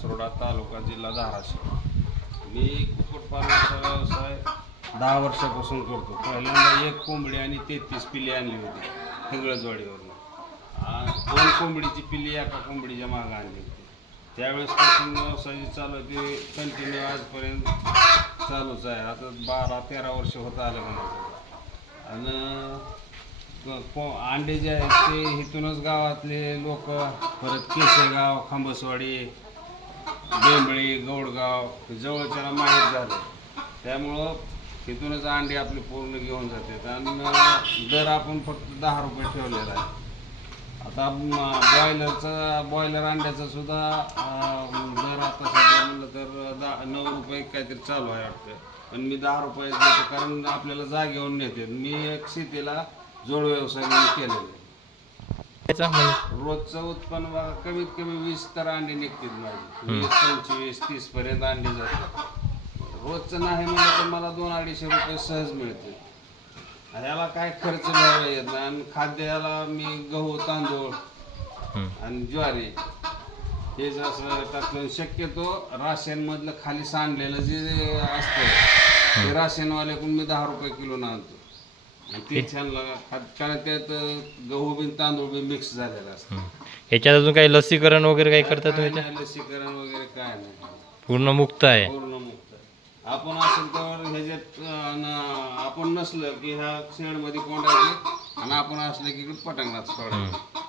म्हसरोडा तालुका जिल्हा धाराशिव. मी कुक्कुटपालनाचा व्यवसाय 10 वर्षापासून करतो. पहिल्यांदा 1 कोंबडी आणि 33 पिल्ली आणली होती हेंगळजवाडीवरून. 2 कोंबडीची पिल्ली एका कोंबडीच्या मागं आणली होती. त्यावेळेसपासून व्यवसाय चालू आहे ते कंटिन्यू आजपर्यंत चालूच आहे. आता 12-13 वर्ष होत आलं म्हणायचं. आणि अंडे जे आहेत ते इथूनच गावातले लोक, परत केशेगाव, खांबसवाडी, बेंबळी, गौडगाव जवळच्याला माहीत झालं. त्यामुळं तिथूनच अंडे आपले पूर्ण घेऊन जातात. आणि दर आपण फक्त 10 रुपये ठेवलेला आहे. आता बॉयलर अंड्याचा सुद्धा दर आता सध्या म्हणलं तर 9 रुपये काहीतरी चालू आहे वाटतं. पण मी 10 रुपये देतो, कारण आपल्याला जागेवर नेते. मी एक शेतीला जोड व्यवसाय म्हणून केलेला आहे. रोजचं उत्पन्न बघा, कमीत कमी 20 तर अंडे निघतील माझी. 20-25-30 पर्यंत अंडे जातात. रोजचं नाही म्हणलं तर मला 200-250 रुपये सहज मिळते. ह्याला काय खर्च घ्यायला येत नाही. आणि खाद्याला मी गहू, तांदूळ आणि ज्वारी हेच असं टाकलं. शक्यतो राशनमधलं खाली सांडलेलं जे असतं ते राशनवाल्याकडून मी 10 रुपये किलो आणतो. आणि ते छान लागा, कारण त्यात गहू बी तांदूळ बी मिक्स झालेलं असतं. ह्याच्यात अजून काही लसीकरण वगैरे काही करतात काय तुम्ही? नाही, लसीकरण वगैरे काय नाही, पूर्ण मुक्त आहे. पूर्ण मुक्त. आपण असेल तर ह्याच्यात आपण नसलं की ह्या शेडमध्ये कोंडायचे आणि आपण असलं की पटांगणात सोडायचं.